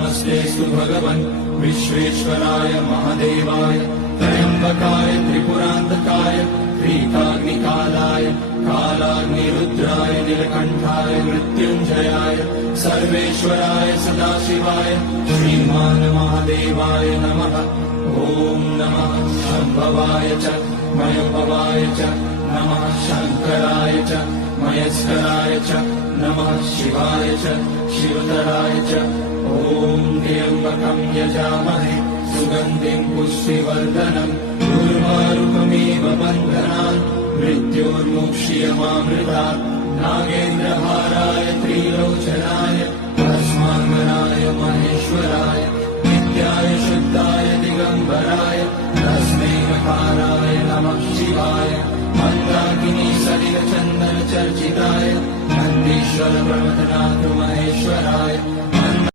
नमस्तेऽस्तु भगवन् विश्वेश्वराय महादेवाय त्र्यम्बकाय त्रिपुरान्तकाय त्रिकाग्निकालाय कालाग्निरुद्राय नीलकण्ठाय मृत्युञ्जयाय सर्वेश्वराय सदाशिवाय श्रीमान् महादेवाय नमः। ॐ नमः शम्भवाय च मयोभवाय च नमः शङ्कराय च मयस्कराय च नमः शिवाय च शिवतराय च। ॐ त्र्यम्बकं यजामहे सुगन्धिं पुष्टिवर्धनम् उर्वारुकमिव बन्धनान् मृत्योर्मुक्ष्यमामृतात्। नागेन्द्रहाराय त्रिलोचनाय भस्माङ्गनाय महेश्वराय नित्याय शुद्धाय दिगम्बराय तस्मै नकाराय नमः शिवाय। मन्दाकिनी सलिलचन्दनचर्चिताय नन्दीश्वर प्रमथनाथ महेश्वराय